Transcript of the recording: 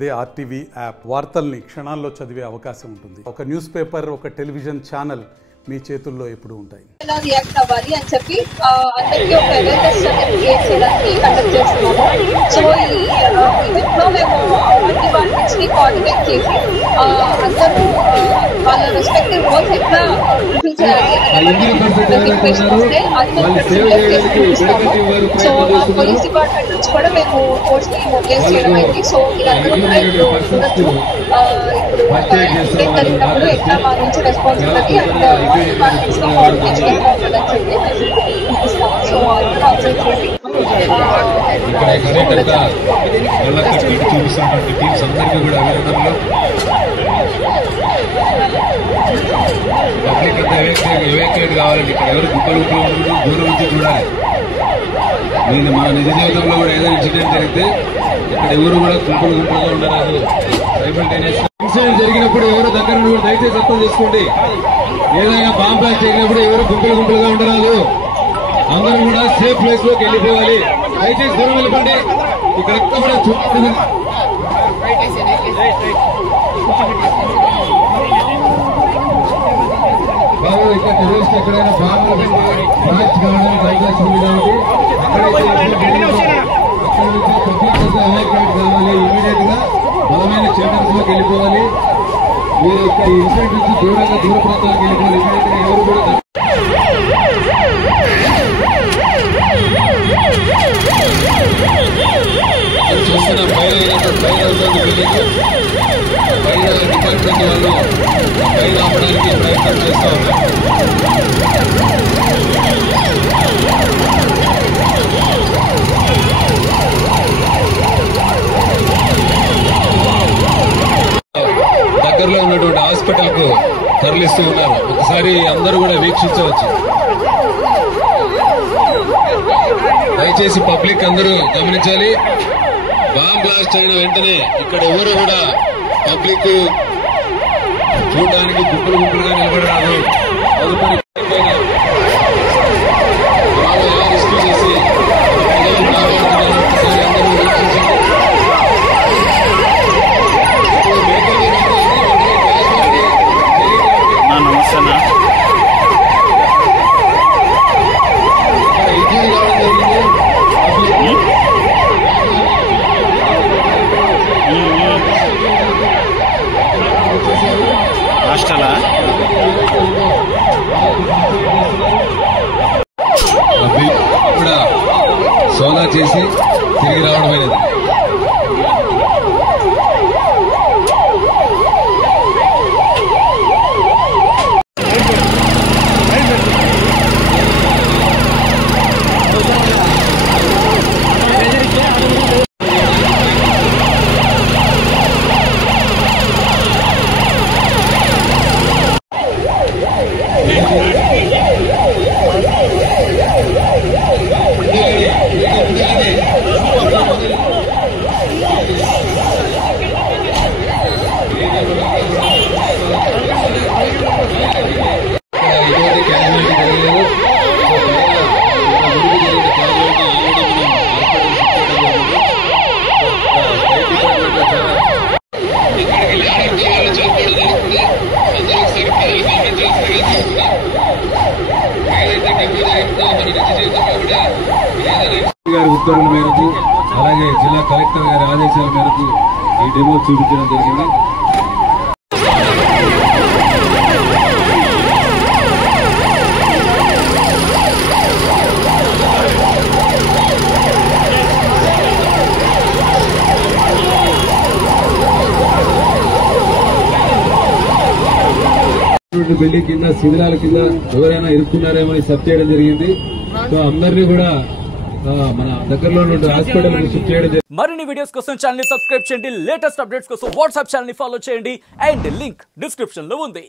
అదే RTV app వార్తల్ని క్షణాల్లో చదివే అవకాశం ఉంటుంది. ఒక న్యూస్ పేపర్, ఒక టెలివిజన్ ఛానల్ మీ చేతుల్లో ఎప్పుడు ఉంటాయి. ఎలా రియాక్ట్ అవ్వాలి అని చెప్పి అందరికీ ఒక అవేర్నెస్ క్రియేట్ చేయడానికి కండక్ట్ చేస్తున్నాము. సో ఈ ఈవెంట్లో మేము అన్ని డిపార్ట్మెంట్స్ని కోఆర్డినేట్ చేసి అందరూ వాళ్ళ రెస్పెక్టివ్ రోల్స్ ఎట్లా ఫుల్ఫిల్ చేయాలి ఇన్ఫర్మేషన్ వస్తే అది చూపిస్తాము. సో పోలీస్ డిపార్ట్మెంట్ నుంచి కూడా మేము ఫోర్స్ని మొబిలైజ్ చేయడం అయింది. సో ఇదంతా కూడా ఇప్పుడు చూడొచ్చు. ఇప్పుడు ఇన్సిడెంట్ జరిగినప్పుడు ఎట్లా మా నుంచి రెస్పాన్సిబిలిటీ అండ్ డిపార్ట్మెంట్స్ లో కోఆర్డినేషన్ ఎట్లా ఉంటుందని చెప్పి చూపిస్తాము. సో అందరూ అబ్జర్వ్ చేసి చూపిస్తున్నటువంటి టీమ్స్ అందరికీ కూడా అభినందనలు. పబ్లిక్ అంతా ఎవాక్యుయేట్ కావాలండి. ఇక్కడ ఎవరు గుప్పలు గుప్పలు ఉండదు, దూరం నుంచి చూడాలి. మీరు మన నిజ జీవితంలో కూడా ఏదైనా ఇన్సిడెంట్ జరిగితే ఇక్కడ ఎవరు కూడా గుంపులు గుంపులుగా ఉండరాదు. ఇన్సిడెంట్ జరిగినప్పుడు ఎవరు దగ్గర కూడా దయచేసి అర్థం చేసుకోండి. ఏదైనా బాంబ్ బ్లాస్ట్ జరిగినప్పుడు ఎవరు గుంపులు గుంపులుగా ఉండరాదు. అందరూ కూడా సేఫ్ ప్లేస్ లోకి వెళ్ళిపోవాలి. దయచేసి దూరం వెళ్ళిపోండి. ఇక్కడ ఎక్కడ కూడా చూడండి. బాబు ఇక్కడ టెర్రరిస్ట్ ఎక్కడైనా బాంబులు బ్లాస్ట్ కావడానికి అవకాశం ఉంది కాబట్టి ఎవాక్యుయేట్ కావాలి. ఇమీడియట్ గా బలమైన షెల్టర్స్ లోకి వెళ్ళిపోవాలి. మీరు ఇక్కడ ఇన్సిడెంట్ నుంచి దూరంగా దూర ప్రాంతాలకు వెళ్ళిపోవాలి. ఇమీడియట్ గా ఎవరు కూడా చూస్తున్న బయట డిపార్ట్మెంట్ వాళ్ళు బయట ఆపడానికి ప్రయత్నం చేస్తూ ఉన్నారు. దగ్గరలో ఉన్నటువంటి హాస్పిటల్ కు తరలిస్తూ ఉన్నారు. ఒకసారి అందరూ కూడా వీక్షించవచ్చు. దయచేసి పబ్లిక్ అందరూ గమనించాలి. బాంబ్ బ్లాస్ట్ అయిన వెంటనే ఇక్కడ ఎవరు కూడా పబ్లిక్ చూడడానికి గుంపులు గుంపులుగా నిలబడరాదు. తదుపరి రెస్క్యూ చేసి కూడా సోదా చేసి తిరిగి రావడం అనేది. గారి ఉత్తర్వుల మేరకు అలాగే జిల్లా కలెక్టర్ గారి ఆదేశాల మేరకు ఈ డెమో చూపించడం జరిగింది. బిల్డింగ్ కింద శిథిలాల కింద ఎవరైనా ఇరుక్కున్నారేమో సర్చ్ చేయడం జరిగింది. సో అందరినీ కూడా మన దగ్గరలో ఉన్న హాస్పిటల్ షిఫ్ట్ చేయడం జరిగింది. మరిన్ని వీడియోస్ కోసం ఛానల్ ని సబ్స్క్రైబ్ చేయండి. లేటెస్ట్ అప్డేట్స్ కోసం వాట్సాప్ ఛానల్ ని ఫాలో చేయండి. అండ్ లింక్ డిస్క్రిప్షన్ లో ఉంది.